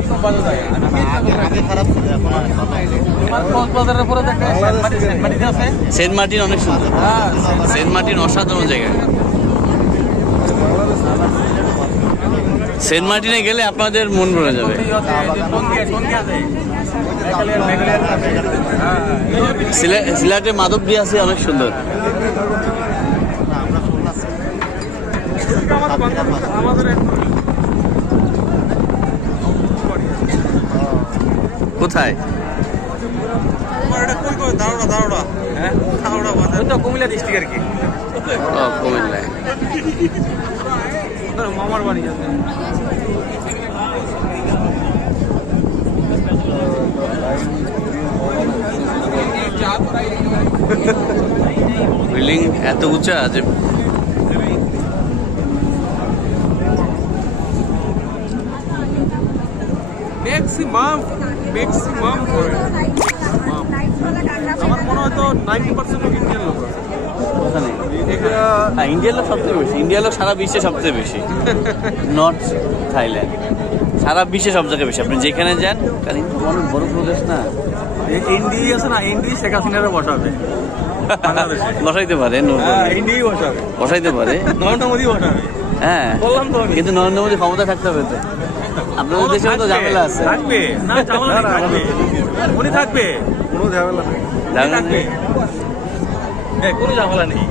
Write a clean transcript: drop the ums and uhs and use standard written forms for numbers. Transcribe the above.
একদম বাজে জায়গা। আগে খারাপ ছিল, এখন অনেক ভালো। কক্সবাজারের পরে দেখে সেন্ট মার্টিন আছে। সেন্ট মার্টিন অনেক সুন্দর, হ্যাঁ, সেন্ট মার্টিন অসাধারণ জায়গা। সেন্ট মার্টিনে গেলে আপনাদের মন ভরে যাবে। সিলেটে মাধবদী আছে, অনেক সুন্দর। কোথায়? কুমিল্লা ডিস্ট্রিক্ট আর কি, ও, কুমিল্লায়। মামার বাড়ি আছে। বিল্ডিং এত উঁচা যে ম্যাক্সিমাম আমার মনে হয় তো 90% লোক ইন্ডিয়ান লোক আছে ওখানে। হ্যাঁ, ইন্ডিয়ার লোক সবচেয়ে বেশি, ইন্ডিয়ার লোক সারা বিশ্বে সবচেয়ে বেশি। নর্থ থাইল্যান্ড সারা বিশ্বে সব জায়গায় বেশি। আপনি যেখানে যান, কারণ অনেক বড় প্রদেশ না। ইন্ডিয়া আছে না, ইন্ডিয়া শেখ হাসিনারে বসাবে বসাইতে পারে, ইন্ডিয়াই বসাবে, বসাইতে পারে। নরেন্দ্র মোদী বসাবে। হ্যাঁ, বললাম তো আমি। কিন্তু নরেন্দ্র মোদী ক্ষমতা থাকতে হবে তো। আপনাদের দেশে তো ঝামেলা আছে। থাকবে না, ঝামেলা নেই, থাকবে। উনি থাকবে, কোনো ঝামেলা নেই, ঝামেলা থাকবে। নেই। কোনো ঝামেলা নেই।